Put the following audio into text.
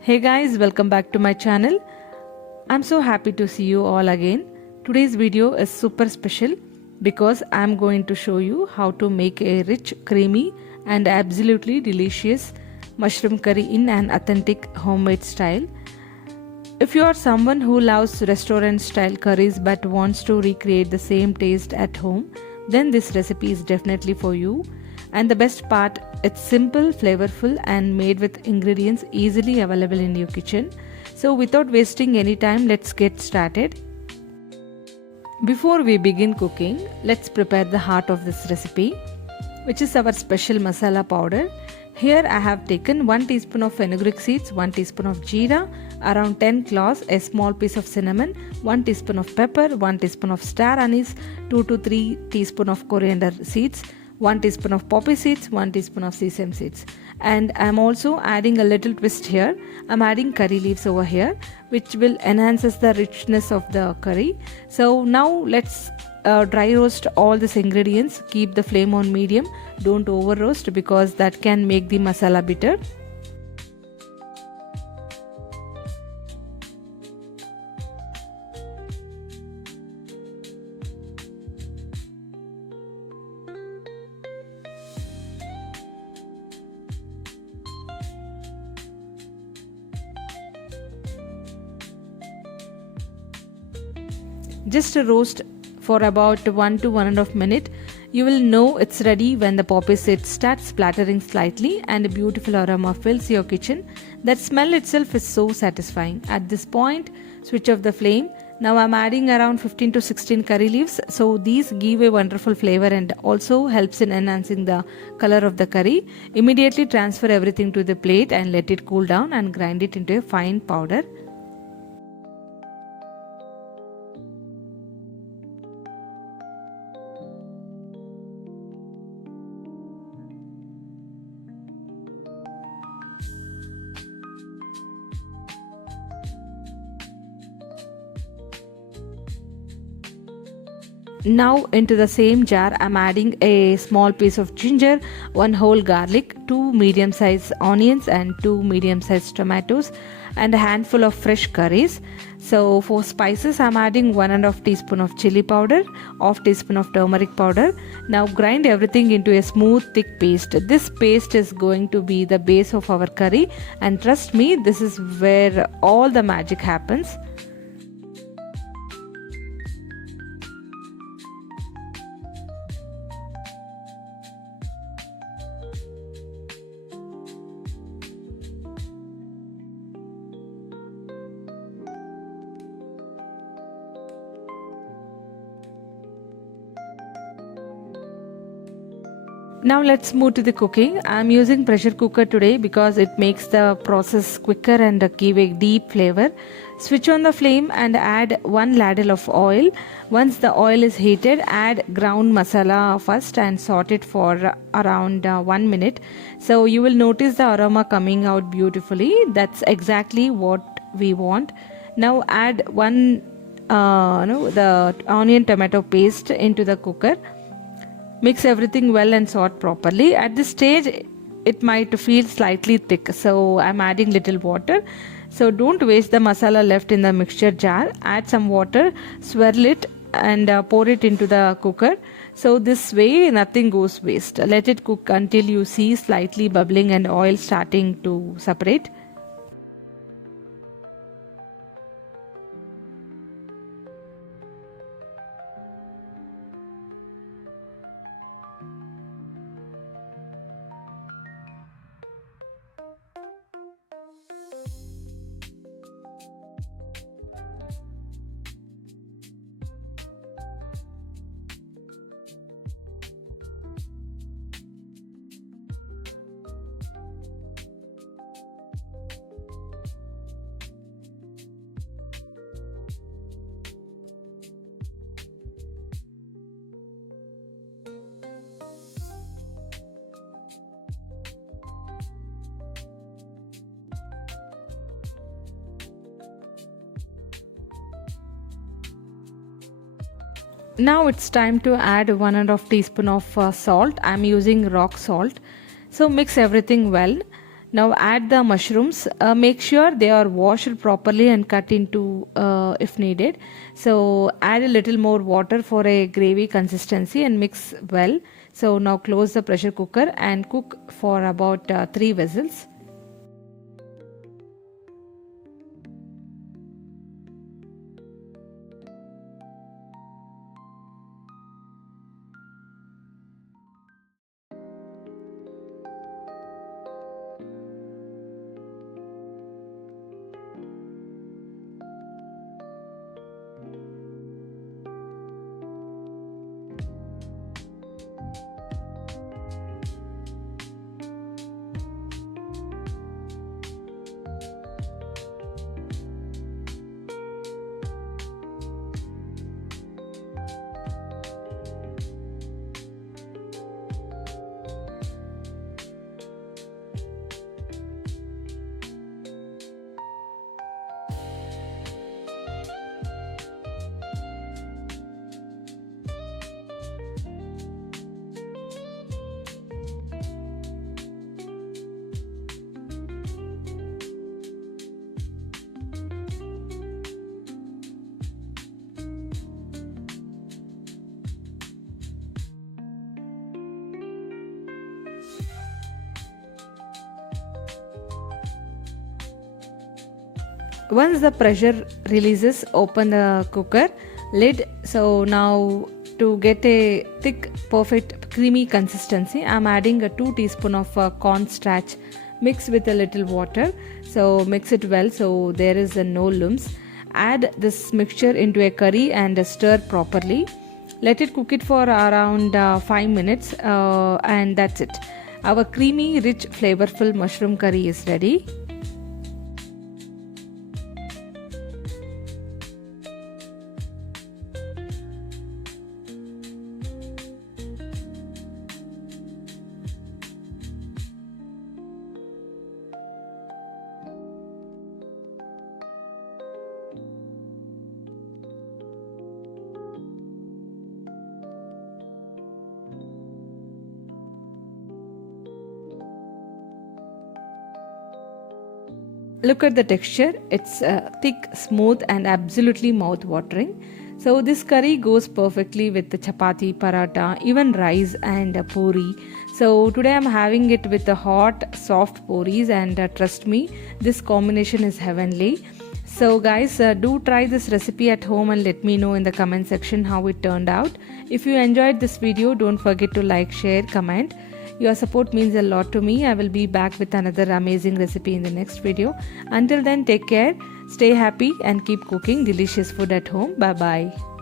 Hey guys, welcome back to my channel. I'm so happy to see you all again. Today's video is super special because I'm going to show you how to make a rich, creamy and absolutely delicious mushroom curry in an authentic homemade style. If you are someone who loves restaurant style curries but wants to recreate the same taste at home, then this recipe is definitely for you. And the best part, it's simple, flavorful and made with ingredients easily available in your kitchen. So without wasting any time, let's get started. Before we begin cooking, let's prepare the heart of this recipe, which is our special masala powder. Here I have taken 1 teaspoon of fenugreek seeds, 1 teaspoon of jeera, around 10 cloves, a small piece of cinnamon, 1 teaspoon of pepper, 1 teaspoon of star anise, 2 to 3 teaspoon of coriander seeds, 1 teaspoon of poppy seeds, 1 teaspoon of sesame seeds. And I am also adding a little twist here. I am adding curry leaves over here, which will enhances the richness of the curry. So now let's dry roast all these ingredients. Keep the flame on medium. Don't over roast because that can make the masala bitter. Just roast for about 1 to 1.5 minutes. You will know it's ready when the poppy seeds start splattering slightly and a beautiful aroma fills your kitchen. That smell itself is so satisfying. At this point, switch off the flame. Now I'm adding around 15 to 16 curry leaves. So these give a wonderful flavor and also helps in enhancing the color of the curry. Immediately transfer everything to the plate and let it cool down and grind it into a fine powder. Now into the same jar I'm adding a small piece of ginger, 1 whole garlic, 2 medium sized onions and 2 medium sized tomatoes and a handful of fresh curries. So for spices I'm adding 1.5 teaspoon of chili powder, half teaspoon of turmeric powder. Now grind everything into a smooth thick paste. This paste is going to be the base of our curry and trust me, this is where all the magic happens. Now let's move to the cooking. I am using pressure cooker today because it makes the process quicker and give a deep flavor. Switch on the flame and add 1 ladle of oil. Once the oil is heated, add ground masala first and saute it for around 1 minute. So you will notice the aroma coming out beautifully. That's exactly what we want. Now add the onion tomato paste into the cooker. Mix everything well and sort properly. At this stage, it might feel slightly thick, so I'm adding little water. So don't waste the masala left in the mixture jar. Add some water, swirl it and pour it into the cooker. So this way nothing goes waste. Let it cook until you see slightly bubbling and oil starting to separate. Now it's time to add 1.5 teaspoon of salt. I'm using rock salt. So mix everything well. Now add the mushrooms. Make sure they are washed properly and cut into if needed. So add a little more water for a gravy consistency and mix well. So now close the pressure cooker and cook for about 3 whistles. Once the pressure releases, open the cooker lid. So now to get a thick, perfect, creamy consistency, I'm adding a 2 teaspoon of cornstarch mixed with a little water. So mix it well so there is no lumps. Add this mixture into a curry and stir properly. Let it cook it for around 5 minutes and that's it. Our creamy, rich, flavorful mushroom curry is ready. Look at the texture, it's thick, smooth and absolutely mouth-watering. So this curry goes perfectly with the chapati, paratha, even rice and puri. So today I'm having it with the hot, soft puris and trust me, this combination is heavenly. So guys, do try this recipe at home and let me know in the comment section how it turned out. If you enjoyed this video, don't forget to like, share, comment. Your support means a lot to me. I will be back with another amazing recipe in the next video. Until then, take care, stay happy and keep cooking delicious food at home. Bye bye.